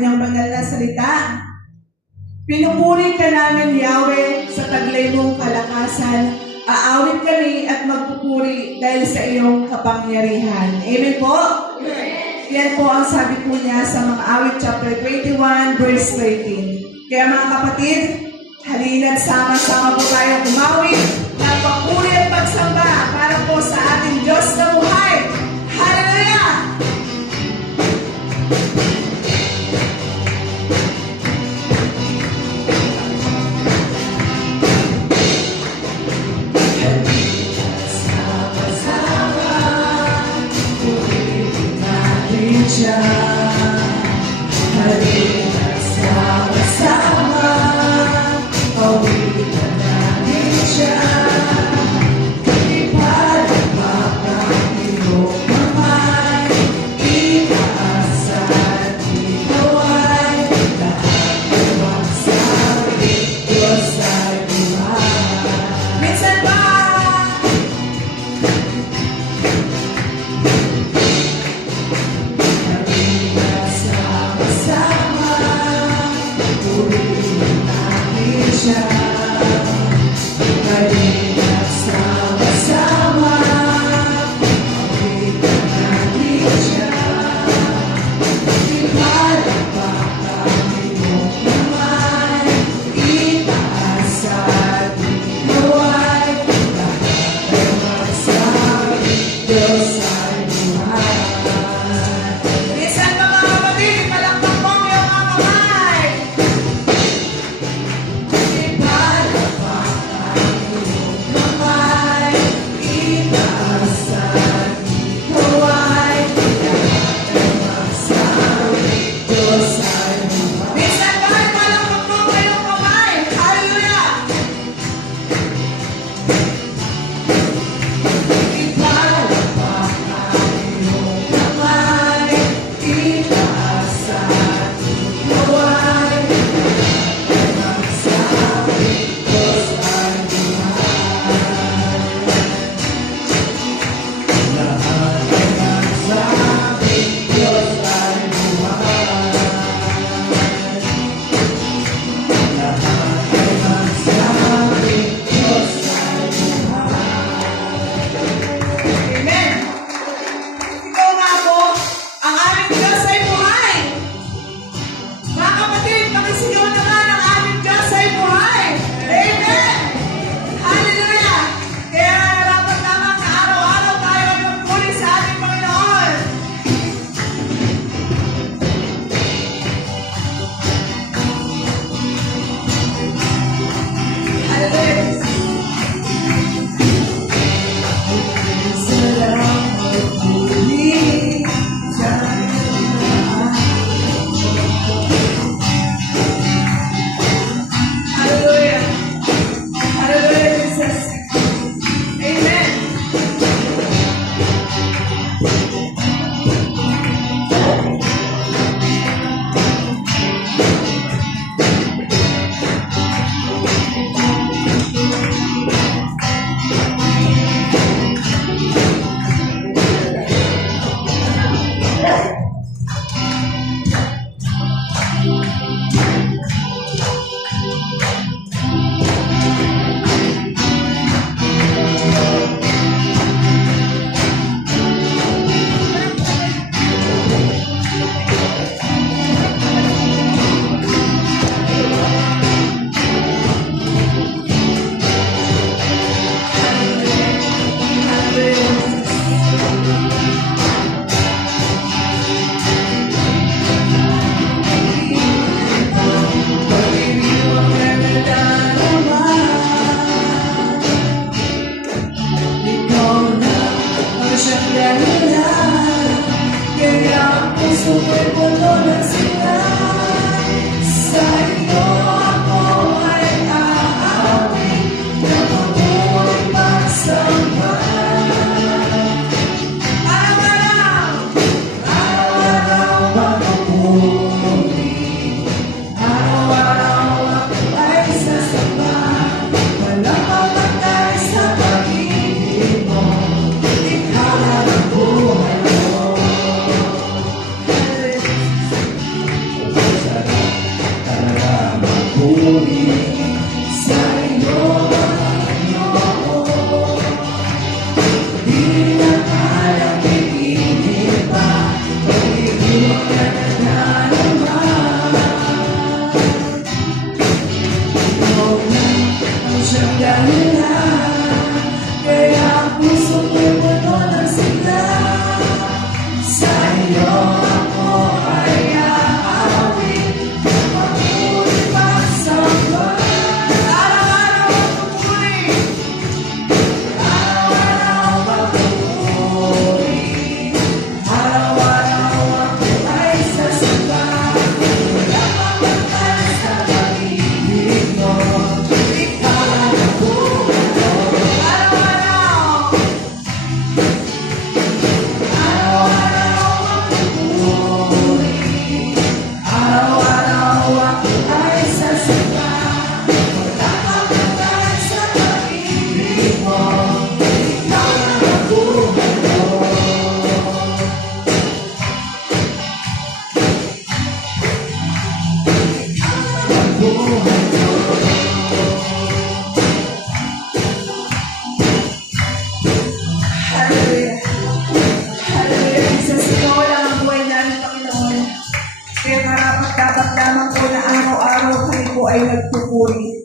kanyang banal na salita. Pinupuri ka namin, Yahweh, sa taglay mong kalakasan. Aawit kami at magpupuri dahil sa iyong kapangyarihan. Amen po? Amen. Yan po ang sabi po niya sa mga awit chapter 21, verse 13. Kaya mga kapatid, halina't sama-sama po tayong umawit ng papuri at pagsamba para po sa ating Diyos na buhay. Hallelujah! Halina't sama-sama, pawitan natin siya. Ipalagpak ang iyong kamay, itaas at Kaya ang puso ko'y puno ng sigla. Sa iyo ako ay aawit, papuri pagsamba. Araw-araw ang papuri, araw-araw ang papuri, araw-araw ako ay sasamba. Wala pagkakas sa pag-ibig mo, ikaw ang nabuhay ko. Araw-araw, araw-araw ang papuri, araw-araw ako ay sasamba. Wala pagkakas sa pag-ibig mo, ikaw ang nabuhay ko. Hallelujah. Hallelujah. Jesus, ikaw lang ang buhay namin, Panginoon. Kaya karapat dapat lamang po na araw-araw kami po ay nagpupuri.